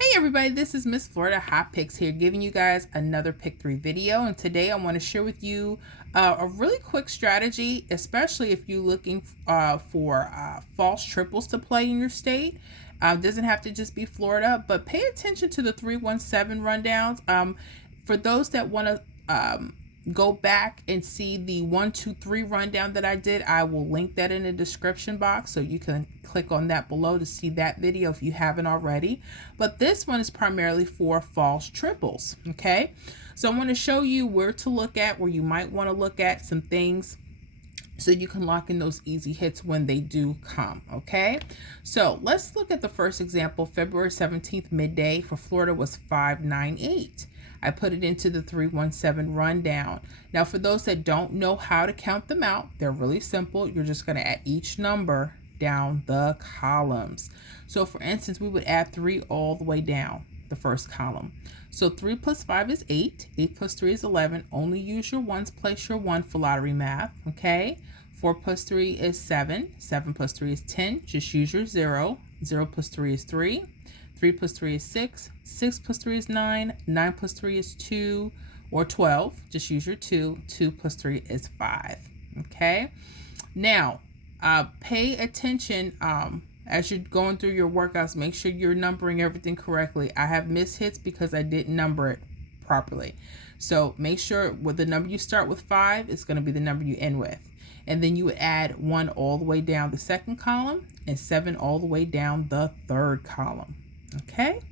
Hey everybody, this is Miss Florida Hot Picks here, giving you guys another Pick 3 video. And today I want to share with you a really quick strategy, especially if you're looking for false triples to play in your state. Doesn't have to just be Florida, but pay attention to the 317 rundowns. For those that want to go back and see the 123 rundown that I did, I will link that in the description box, so you can click on that below to see that video if you haven't already. But this one is primarily for false triples. Okay, so I want to show you where to look at, where you might want to look at some things so you can lock in those easy hits when they do come. Okay, so let's look at the first example. February 17th midday for Florida was 598. I put it into the 317 rundown. Now, for those that don't know how to count them out, they're really simple. You're just going to add each number down the columns. So, for instance, we would add 3 all the way down the first column. So 3 plus 5 is 8. 8 plus 3 is 11. Only use your ones, place your 1 for lottery math. Okay. 4 plus 3 is 7. 7 plus 3 is 10. Just use your 0. 0 plus 3 is 3. 3 plus 3 is 6. 6 plus 3 is 9. 9 plus 3 is 2 or 12. Just use your 2. 2 plus 3 is 5. Okay. Now, pay attention as you're going through your workouts. Make sure you're numbering everything correctly. I have missed hits because I didn't number it properly. So make sure with the number you start with 5, it's going to be the number you end with. And then you would add 1 all the way down the second column and 7 all the way down the third column. Okay,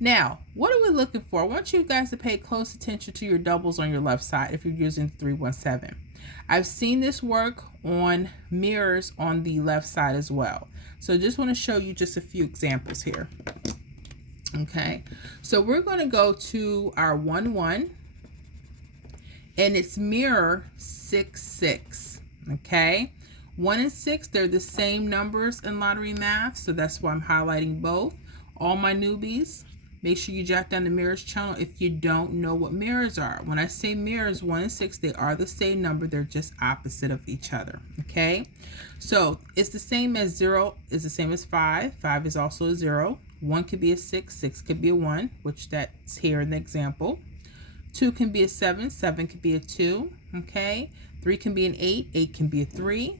now what are we looking for? I want you guys to pay close attention to your doubles on your left side if you're using 317. I've seen this work on mirrors on the left side as well. So just want to show you just a few examples here. Okay, so we're going to go to our 1-1 and it's mirror 6-6. Okay, 1 and 6, they're the same numbers in lottery math, so that's why I'm highlighting both. All my newbies, make sure you jot down the mirrors channel if you don't know what mirrors are. When I say mirrors, 1 and 6, they are the same number. They're just opposite of each other. Okay, so it's the same as 0 is the same as 5. 5 is also a 0. 1 could be a 6. 6 could be a 1, which that's here in the example. 2 can be a 7. 7 could be a 2. Okay, 3 can be an 8. 8 can be a 3.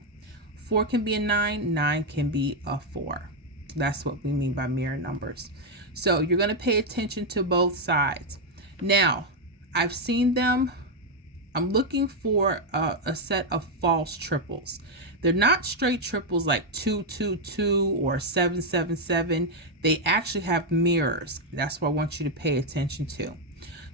4 can be a 9. 9 can be a 4. That's what we mean by mirror numbers. So you're going to pay attention to both sides. Now, I've seen them. I'm looking for a set of false triples. They're not straight triples like 222 or 777. They actually have mirrors. That's what I want you to pay attention to.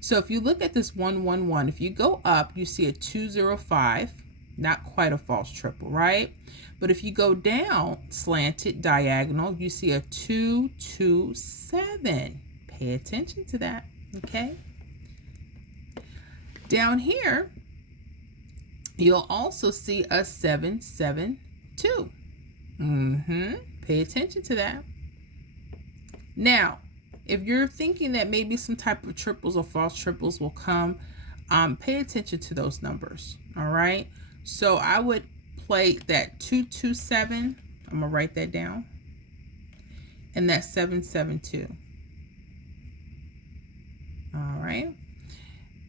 So if you look at this 111, if you go up, you see a 205. Not quite a false triple, right? But if you go down, slanted, diagonal, you see a 227. Pay attention to that, okay? Down here, you'll also see a 772. Pay attention to that. Now, if you're thinking that maybe some type of triples or false triples will come, pay attention to those numbers, all right? So I would play that 227. I'm gonna write that down, and that 772. All right,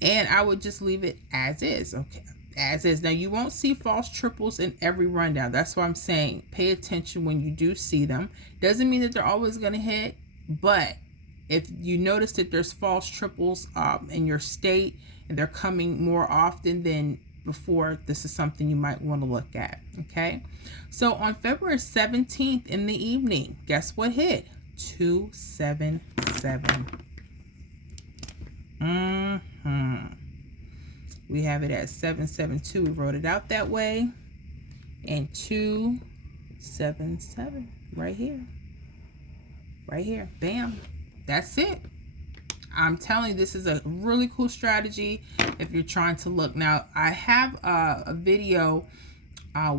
and I would just leave it as is. Okay, as is. Now you won't see false triples in every rundown. That's why I'm saying pay attention when you do see them. Doesn't mean that they're always gonna hit, but if you notice that there's false triples in your state and they're coming more often than before, this is something you might want to look at. Okay, so on February 17th in the evening, guess what hit? 277. We have it at 772. We wrote it out that way, and 277 right here, bam. That's it. I'm telling you, this is a really cool strategy if you're trying to look. Now, I have a video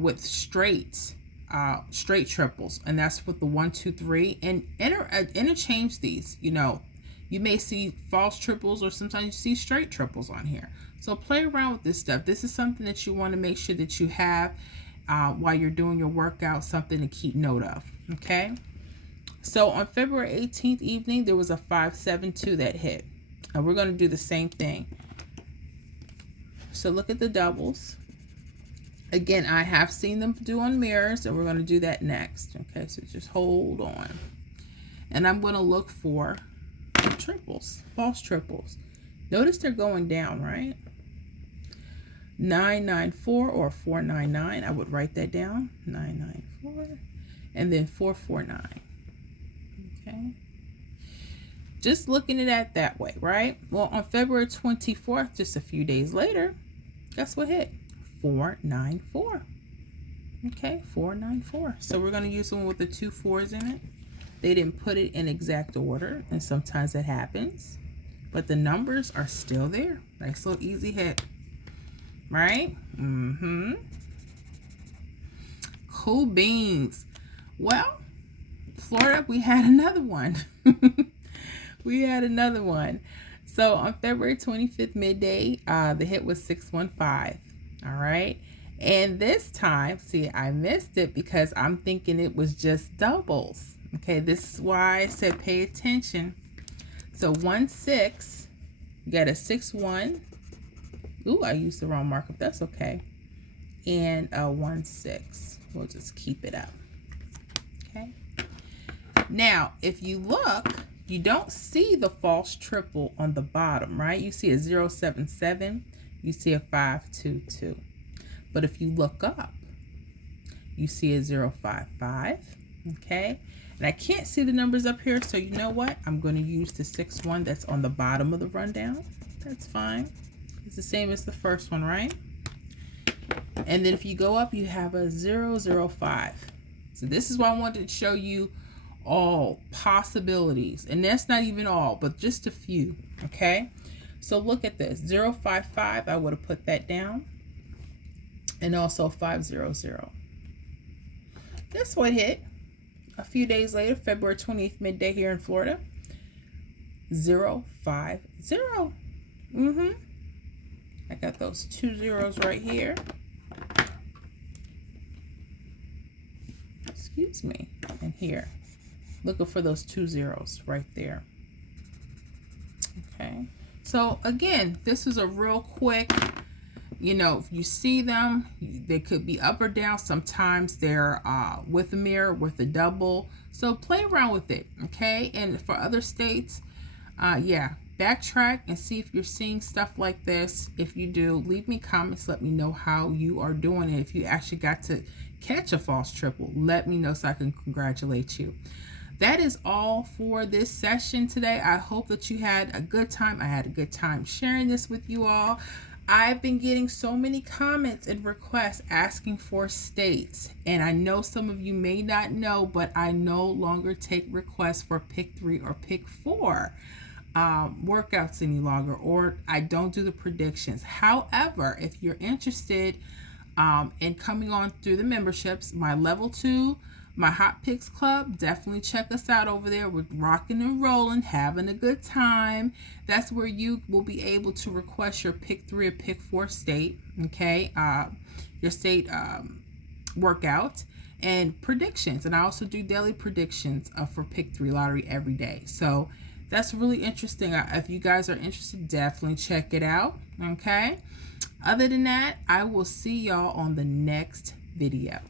with straight triples, and that's with the 1, 2, 3, and interchange these. You know, you may see false triples, or sometimes you see straight triples on here. So play around with this stuff. This is something that you want to make sure that you have while you're doing your workout, something to keep note of. Okay. So on February 18th evening, there was a 572 that hit. And we're going to do the same thing. So look at the doubles. Again, I have seen them do on mirrors, and we're going to do that next. Okay, so just hold on. And I'm going to look for triples, false triples. Notice they're going down, right? 994 or 499. I would write that down. 994 and then 449. Okay. Just looking at it that way, right? Well, on February 24th, just a few days later, guess what hit? 494. Okay, 494. So we're going to use one with the 2 4s in it. They didn't put it in exact order, and sometimes that happens. But the numbers are still there. Nice little easy hit. Right? Cool beans. Well, Florida, we had another one. We had another one. So on February 25th midday, the hit was 615. All right. And this time, see, I missed it because I'm thinking it was just doubles. Okay, this is why I said pay attention. So 1 6, you got a 6 1. Ooh, I used the wrong markup. That's okay. And a 1 6. We'll just keep it up. Okay. Now, if you look, you don't see the false triple on the bottom, right? You see a 077. You see a 522. But if you look up, you see a 055. Okay. And I can't see the numbers up here, so you know what? I'm going to use the 6-1 that's on the bottom of the rundown. That's fine. It's the same as the first one, right? And then if you go up, you have a 005. So this is why I wanted to show you all possibilities. And that's not even all, but just a few, okay? So look at this. 055, I would have put that down. And also 500. This one hit. A few days later, February 20th, midday here in Florida, 050. I got those 2 zeros right here. Excuse me. And here. Looking for those 2 zeros right there. Okay. So again, this is a real quick, you know, if you see them, they could be up or down. Sometimes they're with a mirror, with a double. So play around with it, okay? And for other states, yeah, backtrack and see if you're seeing stuff like this. If you do, leave me comments. Let me know how you are doing it. If you actually got to catch a false triple, let me know so I can congratulate you. That is all for this session today. I hope that you had a good time. I had a good time sharing this with you all. I've been getting so many comments and requests asking for states, and I know some of you may not know, but I no longer take requests for pick 3 or pick 4 workouts any longer, or I don't do the predictions. However, if you're interested in coming on through the memberships, my level 2, my Hot Picks Club, definitely check us out over there. We're rocking and rolling, having a good time. That's where you will be able to request your pick 3 or pick 4 state, okay? Your state workout and predictions. And I also do daily predictions for pick 3 lottery every day. So that's really interesting. If you guys are interested, definitely check it out, okay? Other than that, I will see y'all on the next video.